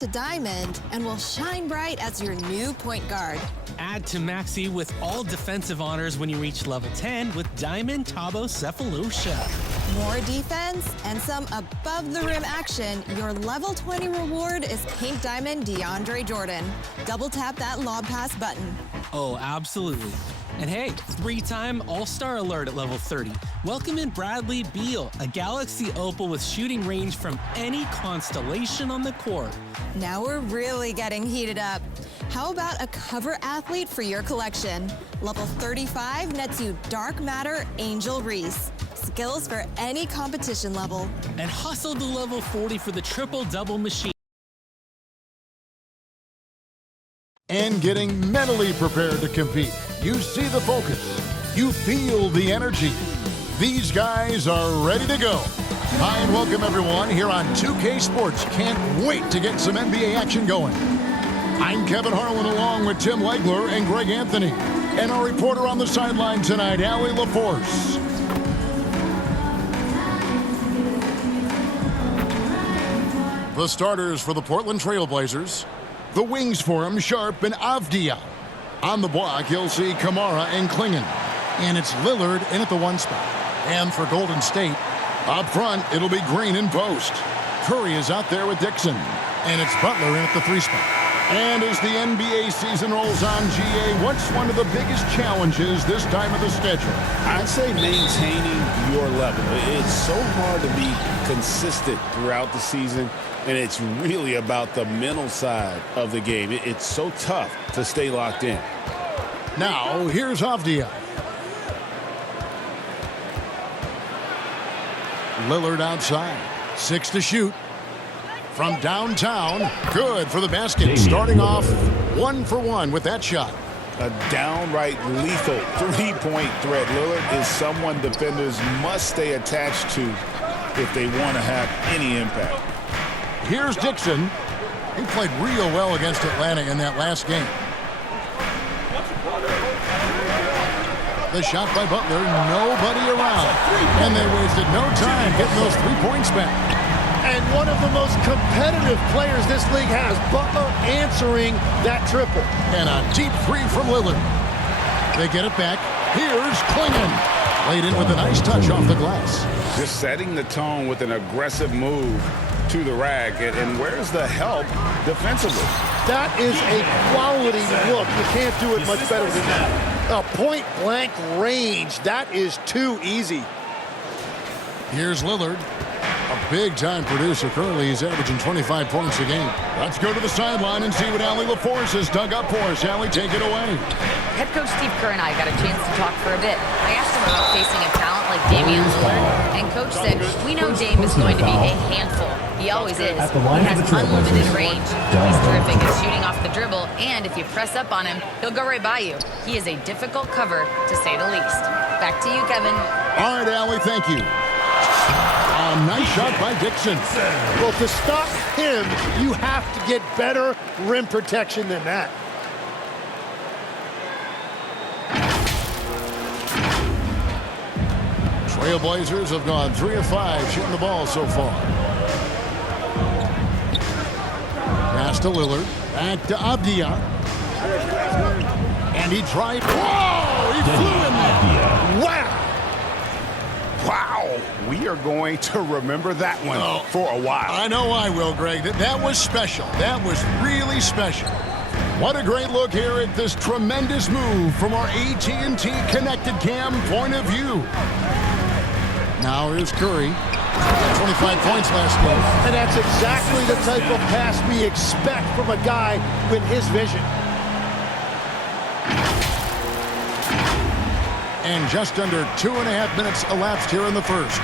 to Diamond and will shine bright as your new point guard. Add to Maxi with all defensive honors when you reach level 10 with Diamond Tabo Cephalosha. More defense and some above-the-rim action. Your level 20 reward is Pink Diamond DeAndre Jordan. Double tap that lob pass button. Oh, absolutely. And hey, 3-time All-Star Alert at level 30. Welcome in Bradley Beal, a Galaxy Opal with shooting range from any constellation on the court. Now we're really getting heated up. How about a cover athlete for your collection? Level 35 nets you Dark Matter Angel Reese. Skills for any competition level. And hustle to level 40 for the triple-double machine. And getting mentally prepared to compete. You see the focus. You feel the energy. These guys are ready to go. Hi, and welcome everyone here on 2K Sports. Can't wait to get some NBA action going. I'm Kevin Harlan along with Tim Legler and Greg Anthony. And our reporter on the sideline tonight, Allie LaForce. The starters for the Portland Trailblazers. The wings for him, Sharp and Avdia. On the block, you'll see Kamara and Klingon. And it's Lillard in at the 1 spot. And for Golden State, up front, it'll be Green in post. Curry is out there with Dixon. And it's Butler in at the 3 spot. And as the NBA season rolls on, GA, what's one of the biggest challenges this time of the schedule? I'd say maintaining your level. It's so hard to be consistent throughout the season, and it's really about the mental side of the game. It's so tough to stay locked in. Now, here's Avdia. Lillard outside. 6 to shoot. From downtown, good for the basket. Starting off 1 for 1 with that shot. A downright lethal three-point threat. Lillard is someone defenders must stay attached to if they want to have any impact. Here's Dixon. He played real well against Atlanta in that last game. The shot by Butler, nobody around. And they wasted no time getting those 3 points back. And one of the most competitive players this league has, Butler answering that triple. And a deep 3 from Lillard. They get it back. Here's Klingon. Laid in with a nice touch off the glass. Just setting the tone with an aggressive move to the rack. And where's the help defensively? That is a quality look. You can't do it much better than that. A point-blank range. That is too easy. Here's Lillard. A big-time producer. Currently, he's averaging 25 points a game. Let's go to the sideline and see what Allie LaForce has dug up for us. Allie, take it away. Head coach Steve Kerr and I got a chance to talk for a bit. I asked him about facing a talent like Damian Lillard, and Coach said, we know Dame is going to be a handful. He always is. He has unlimited range. He's terrific at shooting off the dribble, and if you press up on him, he'll go right by you. He is a difficult cover, to say the least. Back to you, Kevin. All right, Allie, thank you. A nice shot by Dixon. Well, to stop him, you have to get better rim protection than that. Trailblazers have gone 3 of 5 shooting the ball so far. Pass to Lillard. Back to Avdia. And he tried. Whoa! He flew in there. Wow! Wow, we are going to remember that one for a while. I know I will, Greg. That was special. That was really special. What a great look here at this tremendous move from our AT&T Connected Cam point of view. Now here's Curry. 25 points last game. And that's exactly the type of pass we expect from a guy with his vision. And just under 2.5 minutes elapsed here in the first.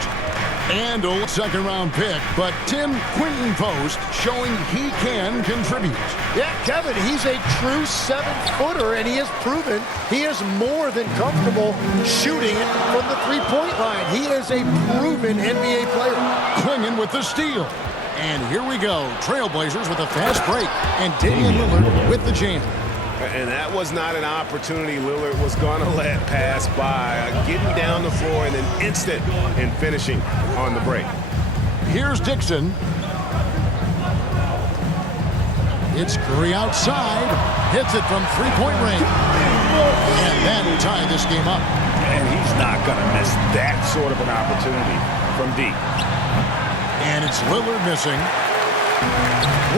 And a second-round pick, but Tim Quinton Post showing he can contribute. Yeah, Kevin, he's a true 7-footer, and he has proven he is more than comfortable shooting it from the three-point line. He is a proven NBA player. Klingon with the steal. And here we go. Trailblazers with a fast break. And Damian Lillard with the jam. And that was not an opportunity Lillard was going to let pass by. Getting down the floor in an instant and finishing on the break. Here's Dixon. It's Curry outside. Hits it from three-point range. And that will tie this game up. And he's not going to miss that sort of an opportunity from deep. And it's Lillard missing.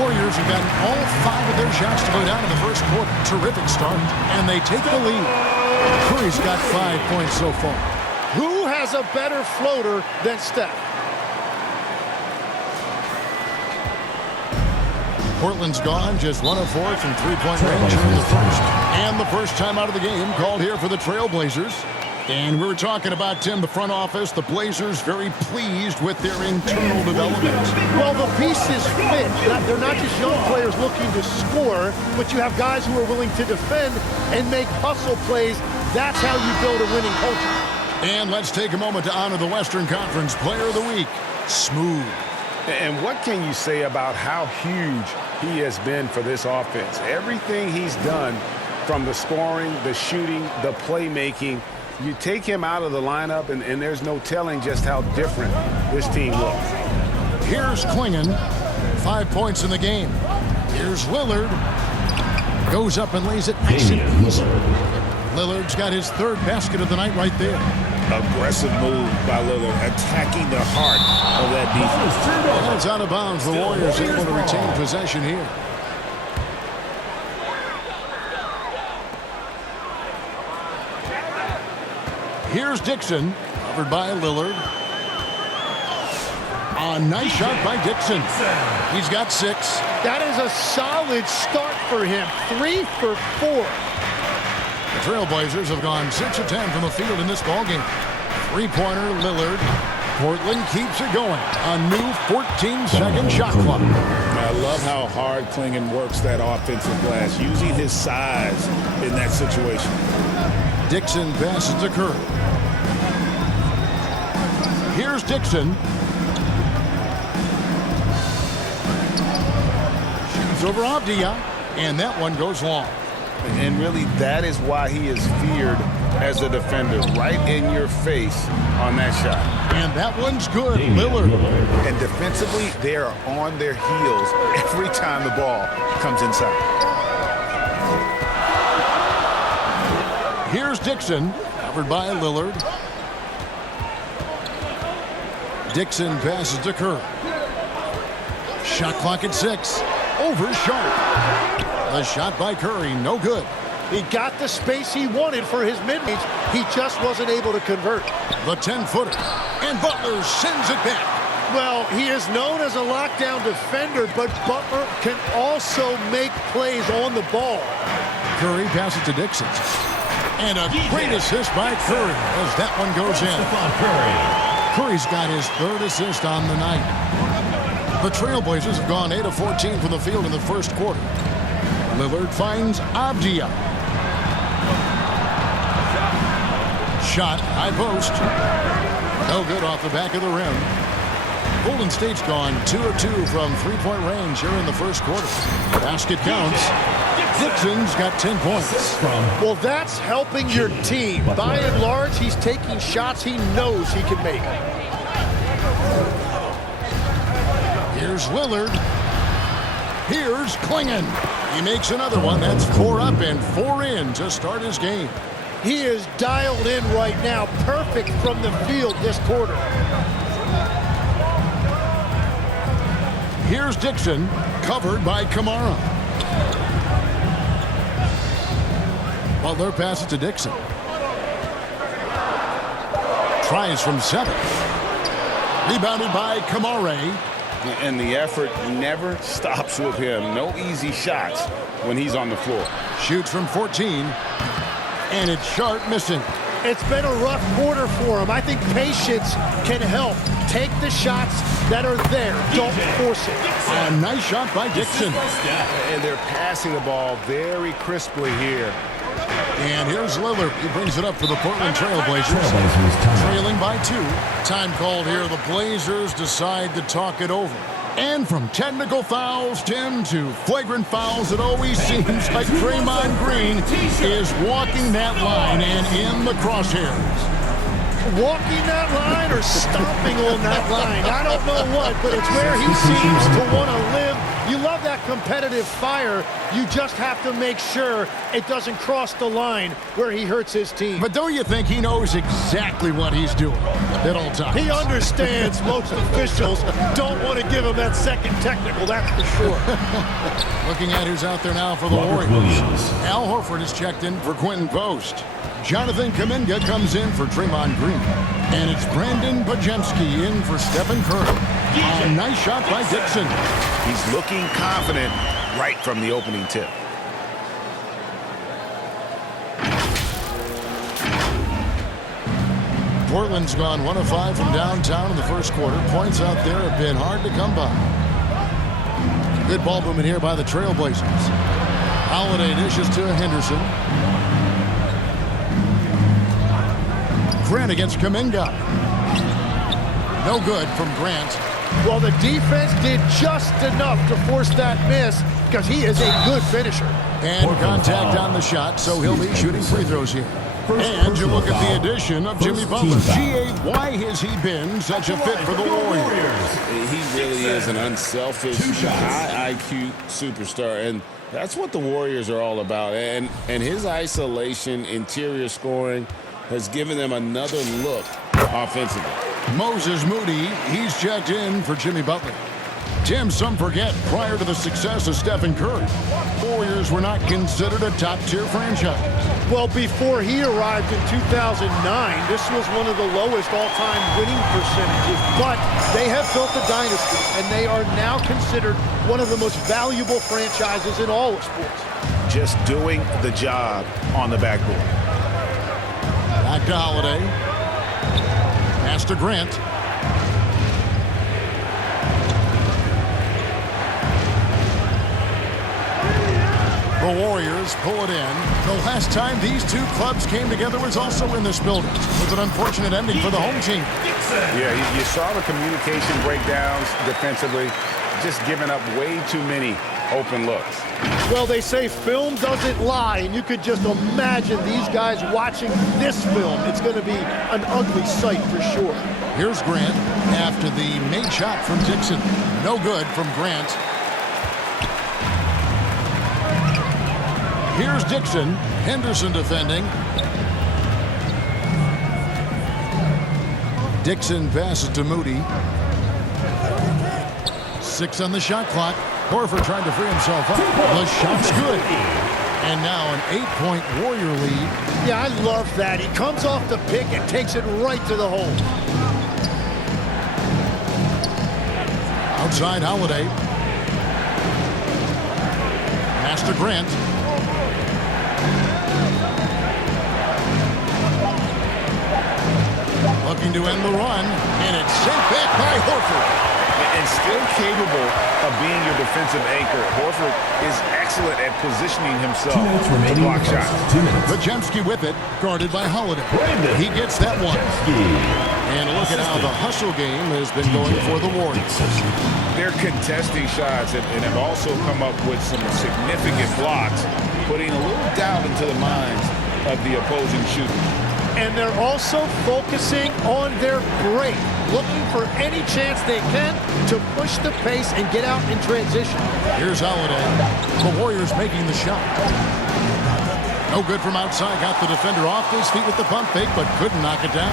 Warriors have gotten all 5 of their shots to go down in the first quarter. Terrific start. And they take the lead. Curry's got 5 points so far. Who has a better floater than Steph? Portland's gone just 1 of 4 from three-point range here in the first. And the first time out of the game called here for the Trailblazers. And we were talking about, Tim, the front office, the Blazers very pleased with their internal development. Well, the pieces fit. They're not just young players looking to score, but you have guys who are willing to defend and make hustle plays. That's how you build a winning culture. And let's take a moment to honor the Western Conference Player of the Week, Smooth. And what can you say about how huge he has been for this offense? Everything he's done, from the scoring, the shooting, the playmaking, you take him out of the lineup, and there's no telling just how different this team looks. Here's Klingon, 5 points in the game. Here's Lillard. Goes up and lays it nice and easy. Lillard's got his 3rd basket of the night right there. Aggressive move by Lillard, attacking the heart of that defense. And it's out of bounds. The Warriors able to retain possession here. Here's Dixon, covered by Lillard. A nice shot by Dixon. He's got 6. That is a solid start for him. 3 for 4. The Trailblazers have gone 6 of 10 from the field in this ballgame. Three-pointer, Lillard. Portland keeps it going. A new 14-second shot clock. I love how hard Klingon works that offensive glass, using his size in that situation. Dixon passes to Curry. Here's Dixon. Shoots over Avdia, and that one goes long. And really, that is why he is feared as a defender, right in your face on that shot. And that one's good, Lillard. And defensively, they are on their heels every time the ball comes inside. Here's Dixon, covered by Lillard. Dixon passes to Curry. Shot clock at 6. Over Sharp. The shot by Curry, no good. He got the space he wanted for his mid-range. He just wasn't able to convert. The 10-footer. And Butler sends it back. Well, he is known as a lockdown defender, but Butler can also make plays on the ball. Curry passes to Dixon. And a great assist by Curry as that one goes in. Curry's got his 3rd assist on the night. The Trailblazers have gone 8 of 14 from the field in the first quarter. Lillard finds Avdia. Shot, high post. No good off the back of the rim. Golden State's gone 2 of 2 from three-point range here in the first quarter. Basket counts. Dixon's got 10 points. Well, that's helping your team. By and large, he's taking shots he knows he can make. Here's Lillard. Here's Klingon. He makes another one. That's 4 up and 4 in to start his game. He is dialed in right now. Perfect from the field this quarter. Here's Dixon, covered by Kamara. Butler passes to Dixon. Tries from 7. Rebounded by Kamara. And the effort never stops with him. No easy shots when he's on the floor. Shoots from 14. And it's Sharp missing. It's been a rough quarter for him. I think patience can help. Take the shots that are there. Don't force it. A nice shot by Dixon. And they're passing the ball very crisply here. And here's Lillard. He brings it up for the Portland Trailblazers. Trailing by 2. Time called here. The Blazers decide to talk it over. And from technical fouls, Tim, to flagrant fouls, it always seems like Draymond Green is walking that line and in the crosshairs. Walking that line or stomping on that line. I don't know what, but it's where he seems to want to live You love that competitive fire. You just have to make sure it doesn't cross the line where he hurts his team. But don't you think he knows exactly what he's doing at all times? He understands most officials don't want to give him that second technical, that's for sure. Looking at who's out there now for the Warriors. Al Horford is checked in for Quentin Post. Jonathan Kuminga comes in for Draymond Green. And it's Brandon Bajemski in for Stephen Curry. A nice shot by Dixon. He's looking confident right from the opening tip. Portland's gone 1 of 5 from downtown in the first quarter. Points out there have been hard to come by. Good ball movement here by the Trailblazers. Holiday dishes to Henderson. Grant against Kuminga. No good from Grant. Well, the defense did just enough to force that miss because he is a good finisher. And contact on the shot, so he'll be shooting free throws here. And you look at the addition of Jimmy Butler. G.A., why has he been such a fit for the Warriors? He really is an unselfish, high IQ superstar, and that's what the Warriors are all about. And his isolation, interior scoring has given them another look offensively. Moses Moody, he's checked in for Jimmy Butler. Tim, some forget, prior to the success of Stephen Curry, Warriors were not considered a top-tier franchise. Well, before he arrived in 2009, this was one of the lowest all-time winning percentages, but they have built a dynasty, and they are now considered one of the most valuable franchises in all of sports. Just doing the job on the backboard. Back to Holiday. Pass to Grant. The Warriors pull it in. The last time these two clubs came together was also in this building, with an unfortunate ending for the home team. Yeah, you saw the communication breakdowns defensively, just giving up way too many open looks. Well, they say film doesn't lie, and you could just imagine these guys watching this film. It's going to be an ugly sight for sure. Here's Grant after the made shot from Dixon. No good from Grant. Here's Dixon. Henderson defending. Dixon passes to Moody. 6 on the shot clock. Horford trying to free himself up. The shot's good. And now an 8-point Warrior lead. Yeah, I love that. He comes off the pick and takes it right to the hole. Outside Holiday. Pass to Grant. Looking to end the run, and it's sent back by Horford. And still capable of being your defensive anchor, Horford is excellent at positioning himself to block shots. Bajemski with it, guarded by Holiday. He gets that one. And look at how the hustle game has been going for the Warriors. They're contesting shots and have also come up with some significant blocks, putting a little doubt into the minds of the opposing shooter. And they're also focusing on their break, looking for any chance they can to push the pace and get out in transition. Here's Holiday. The Warriors making the shot. No good from outside. Got the defender off his feet with the pump fake, but couldn't knock it down.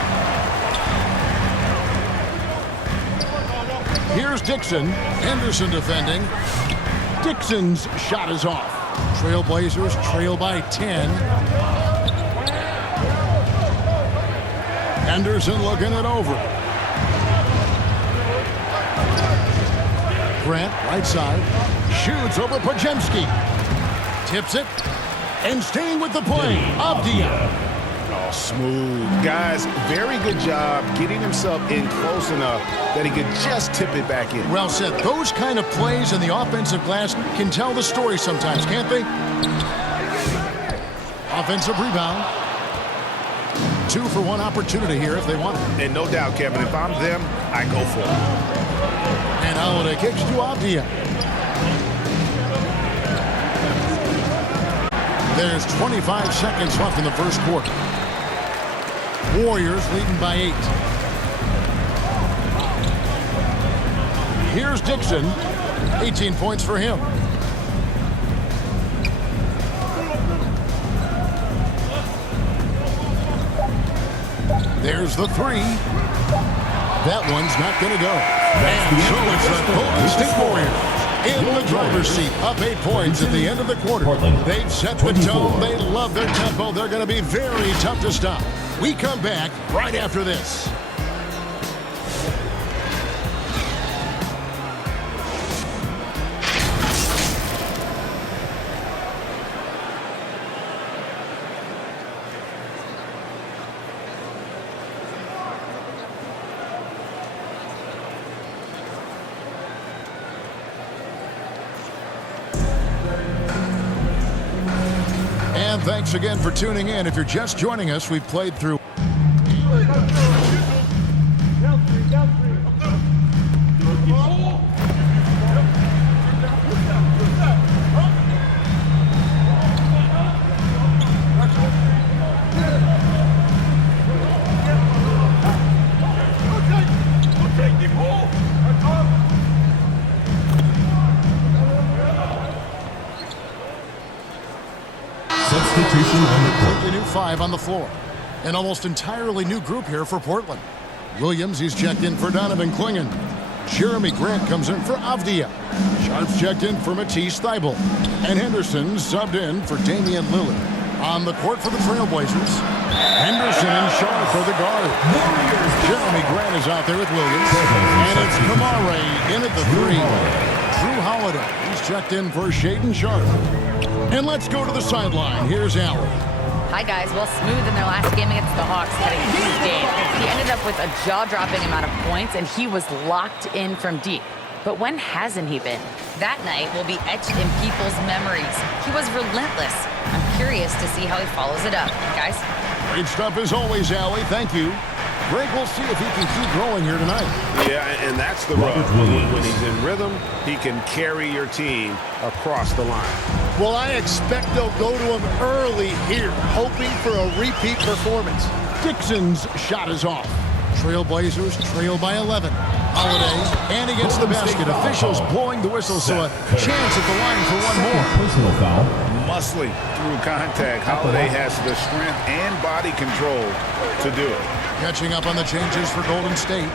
Here's Dixon. Henderson defending. Dixon's shot is off. Trailblazers trail by 10. Henderson looking it over. Grant, right side, shoots over Bajemski. Tips it, and staying with the play, Avdia. Oh, smooth. Guys, very good job getting himself in close enough that he could just tip it back in. Well said. Those kind of plays in the offensive glass can tell the story sometimes, can't they? Offensive rebound. 2 for 1 opportunity here if they want it. And no doubt, Kevin, if I'm them, I go for it. And Holiday kicks to Avdia. There's 25 seconds left in the first quarter. Warriors leading by 8. Here's Dixon. 18 points for him. There's the three. That one's not going to go. And so it's the Golden State Warriors in the driver's seat, up 8 points at the end of the quarter. They've set the tone. They love their tempo. They're going to be very tough to stop. We come back right after this. And thanks again for tuning in. If you're just joining us, we've played through. Substitution on the court. Completely new 5 on the floor. An almost entirely new group here for Portland. Williams, he's checked in for Donovan Clingan. Jeremy Grant comes in for Avdia. Sharp's checked in for Matisse Thybulle. And Henderson subbed in for Damian Lillard. On the court for the Trailblazers, Henderson and Sharp are the guard. Jeremy Grant is out there with Williams. And it's Kamare in at the 3. Drew Holiday, he's checked in for Shaedon Sharp. And let's go to the sideline. Here's Allen. Hi, guys. Well, Smooth in their last game against the Hawks had a huge game. He ended up with a jaw-dropping amount of points, and he was locked in from deep. But when hasn't he been? That night will be etched in people's memories. He was relentless. I'm curious to see how he follows it up. Guys? Great stuff as always, Allie. Thank you. Greg, we'll see if he can keep growing here tonight. Yeah, and that's the rub. When he's in rhythm, he can carry your team across the line. Well, I expect they'll go to him early here, hoping for a repeat performance. Dixon's shot is off. Trailblazers trail by 11. Holiday, and he gets the basket. Officials blowing the whistle, so a chance at the line for one more. Personal foul. Muscly through contact. Holiday has the strength and body control to do it. Catching up on the changes for Golden State.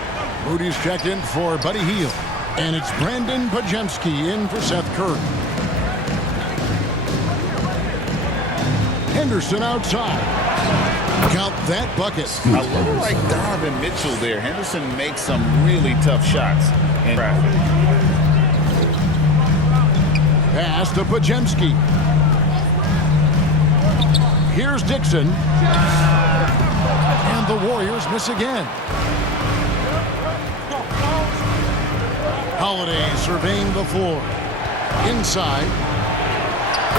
Moody's checked in for Buddy Hield. And it's Brandon Pajemski in for Seth Curry. Henderson outside. Count that bucket. A little like Donovan Mitchell there. Henderson makes some really tough shots. And Pass to Pajemski. Here's Dixon. And the Warriors miss again. Holiday surveying the floor. Inside.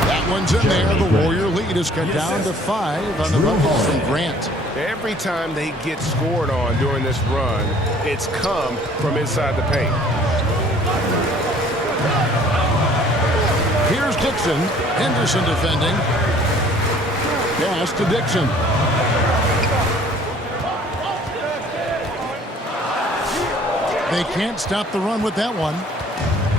That one's in there. The Warrior lead is cut down to 5 on the buckets from Grant. Every time they get scored on during this run, it's come from inside the paint. Here's Dixon. Henderson defending. Pass to Dixon. They can't stop the run with that one.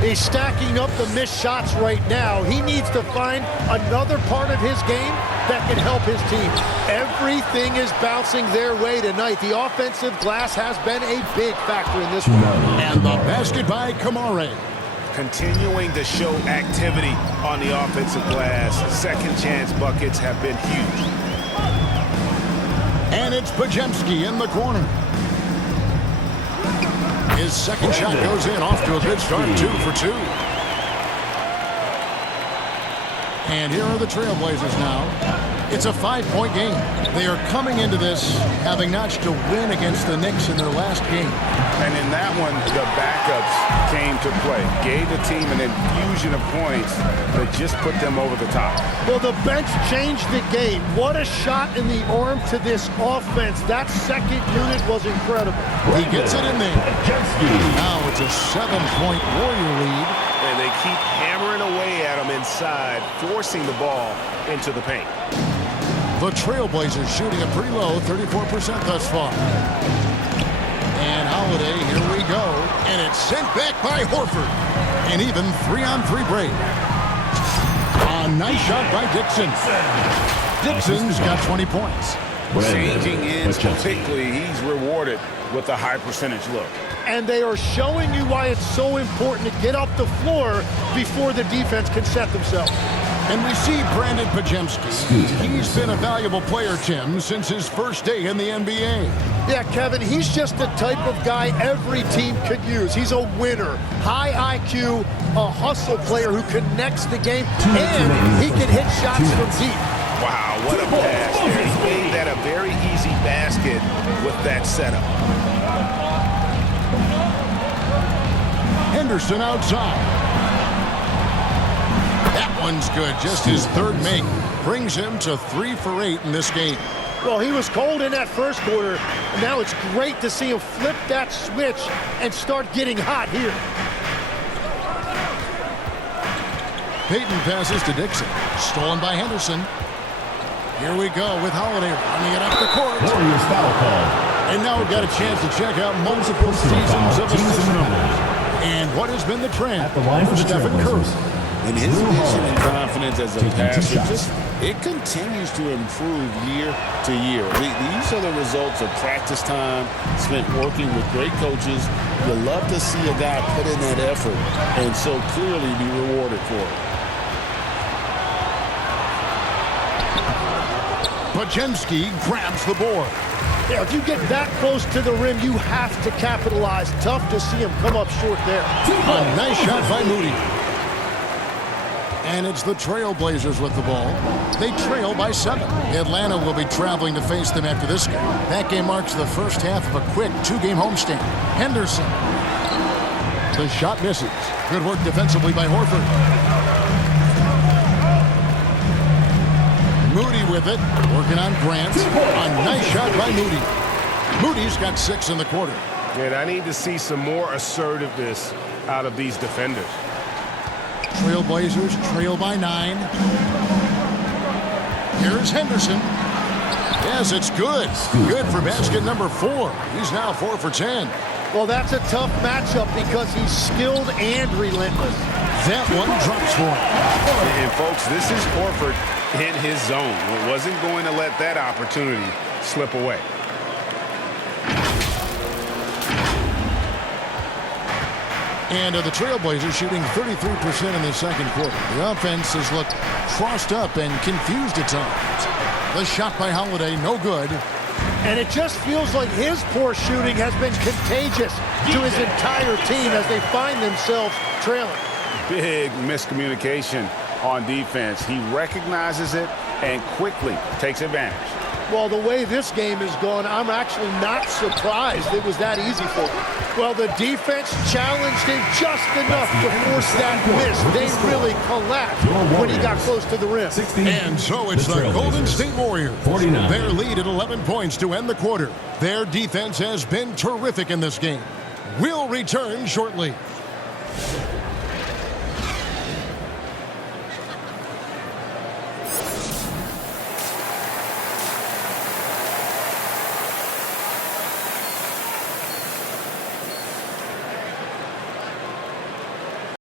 He's stacking up the missed shots right now. He needs to find another part of his game that can help his team. Everything is bouncing their way tonight. The offensive glass has been a big factor in this one. And the basket by Kamare. Continuing to show activity on the offensive glass. Second chance buckets have been huge. And it's Pajemski in the corner. His second shot goes in, off to a good start, 2 for 2. And here are the Trailblazers now. It's a 5-point game. They are coming into this having notched a win against the Knicks in their last game. And in that one, the backups came to play. Gave the team an infusion of points that just put them over the top. Well, the bench changed the game. What a shot in the arm to this offense. That second unit was incredible. He gets it in there. Now it's a 7-point Warrior lead. And they keep hammering away at them inside, forcing the ball into the paint. The Trailblazers shooting a pretty low 34% thus far. And Holiday, here we go. And it's sent back by Horford. An even 3-on-3 break. A nice shot by Dixon. Dixon's got 20 points. Changing ends quickly. He's rewarded with a high percentage look. And they are showing you why it's so important to get up the floor before the defense can set themselves. And we see Brandon Pajemski. He's been a valuable player, Tim, since his first day in the NBA. Yeah, Kevin, he's just the type of guy every team could use. He's a winner, high IQ, a hustle player who connects the game, and he can hit shots from deep. Wow, what a pass there. He made that a very easy basket with that setup. Henderson outside. That one's good. Just his third make. Brings him to 3 for 8 in this game. Well, he was cold in that first quarter, and now it's great to see him flip that switch and start getting hot here. Payton passes to Dixon. Stolen by Henderson. Here we go with Holiday running it up the court. Warriors foul call. And now we've got a chance to check out multiple seasons of assist numbers. And what has been the trend At the line for the Stephen Curry? And his vision and confidence as a passer, it continues to improve year to year. These are the results of practice time spent working with great coaches. You love to see a guy put in that effort and so clearly be rewarded for it. Pajemski grabs the board. Yeah, if you get that close to the rim, you have to capitalize. Tough to see him come up short there. A nice shot by Moody. And it's the Trailblazers with the ball. They trail by 7. Atlanta will be traveling to face them after this game. That game marks the first half of a quick 2-game homestand. Henderson. The shot misses. Good work defensively by Horford. Moody with it. Working on Grant. A nice shot by Moody. Moody's got 6 in the quarter. And I need to see some more assertiveness out of these defenders. Trailblazers trail by 9. Here's Henderson. Yes, it's good. Good for basket number 4. He's now 4 for 10. Well, that's a tough matchup because he's skilled and relentless. That one drops for him. And folks, this is Horford in his zone. Wasn't going to let that opportunity slip away. And the Trailblazers shooting 33% in the second quarter. The offense has looked crossed up and confused at times. The shot by Holiday, no good. And it just feels like his poor shooting has been contagious to his entire team as they find themselves trailing. Big miscommunication on defense. He recognizes it and quickly takes advantage. Well, the way this game is going, I'm actually not surprised it was that easy for him. Well, the defense challenged him just enough to force that miss. They really collapsed when he got close to the rim. And so it's the Golden State Warriors. 49. Their lead at 11 points to end the quarter. Their defense has been terrific in this game. We'll return shortly.